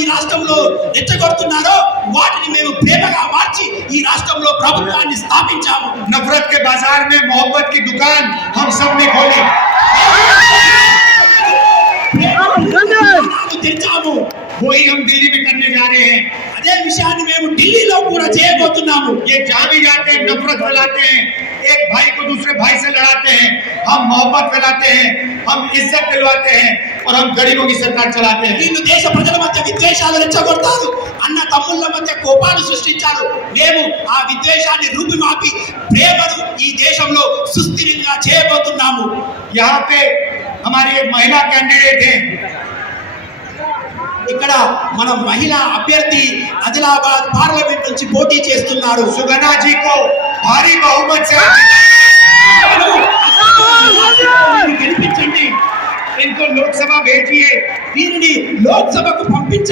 ఈ రాష్ట్రంలో రెచ్చగొడుతున్నారో వాటిని మేము ప్రేమగా మార్చి ఈ రాష్ట్రంలో ప్రభుత్వాన్ని స్థాపించాము. नफरत के बाजार में मोहब्बत की दुकान हम सब ने खोली. తెరిచాము. वही हम दिल्ली में करने जा रहे हैं. అదే విషయాన్ని మేము ఢిల్లీలో కూడా చేయబోతున్నాము. ये जहाँ भी जाते हैं नफरत फैलाते हैं, एक भाई को दूसरे भाई से लड़ाते हैं. हम मोहब्बत फैलाते हैं, हम इज्जत दिलवाते हैं और हम गरीबों की सरकार चलाते हैं. వీళ్ళు దేశ ప్రజల మధ్య విద్వేషాలు రెచ్చగొడతారు, అన్న తమ్ముళ్ళ మధ్య కోపాలు సృష్టించారు. మేము ఆ విద్వేషాన్ని రూపుమాపి ప్రేమను ఈ దేశంలో సుస్థిరంగా చేయబోతున్నాము. यहाँ पे हमारी एक महिला कैंडिडेट है. ఇక్కడ మన మహిళా అభ్యర్థి ఆదిలాబాద్ పార్లమెంట్ నుంచి పోటీ చేస్తున్నారు. सुगना जी को भारी बहुमत से గెలిపించండి. इनको लोकसभा भेजिए. వీరిని లోక్సభకు పంపించండి.